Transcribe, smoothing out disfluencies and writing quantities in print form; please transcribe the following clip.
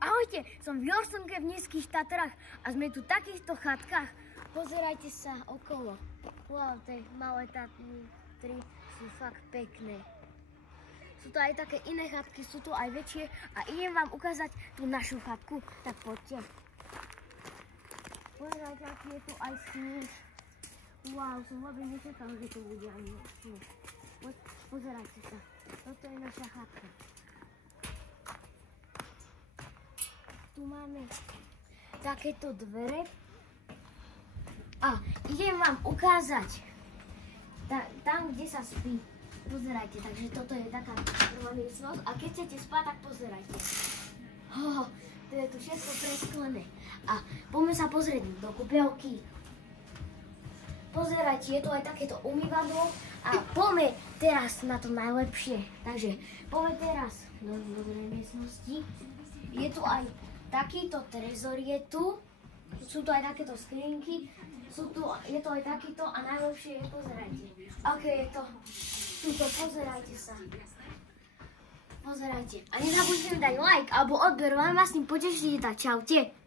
Ahojte, som v Jorsonke v Nízkych Tatrách a sme tu v takýchto chatkách. Pozerajte sa okolo. Wow, tie malé Tatry sú fakt pekné. Sú to aj také iné chatky, sú tu aj väčšie a idem vám ukázať tú našu chatku. Tak poďte. Pozerajte, aký je tu aj sníh. Wow, som vôbec nečakal, že to bude aj sníh. Pozerajte sa, toto je naša chatka. Tu máme takéto dvere a idem vám ukázať tam, kde sa spí. Pozerajte, takže toto je taká prvá miestnosť a keď chcete spať, tak pozerajte. To je tu všetko presklené. A poďme sa pozrieť do kúpeľky. Pozerajte, je tu aj takéto umývadlo a poďme teraz na to najlepšie. Takže poďme teraz do druhej miestnosti. Je tu aj takýto trezor, je tu. Sú tu aj takéto skrinky. Je to aj takýto a najlepšie je, pozerajte. Aké je to? Tuto, pozerajte sa. Pozerajte. A nezabudnite mi dať like alebo odber, vám vás s tým potešíte. Čaute.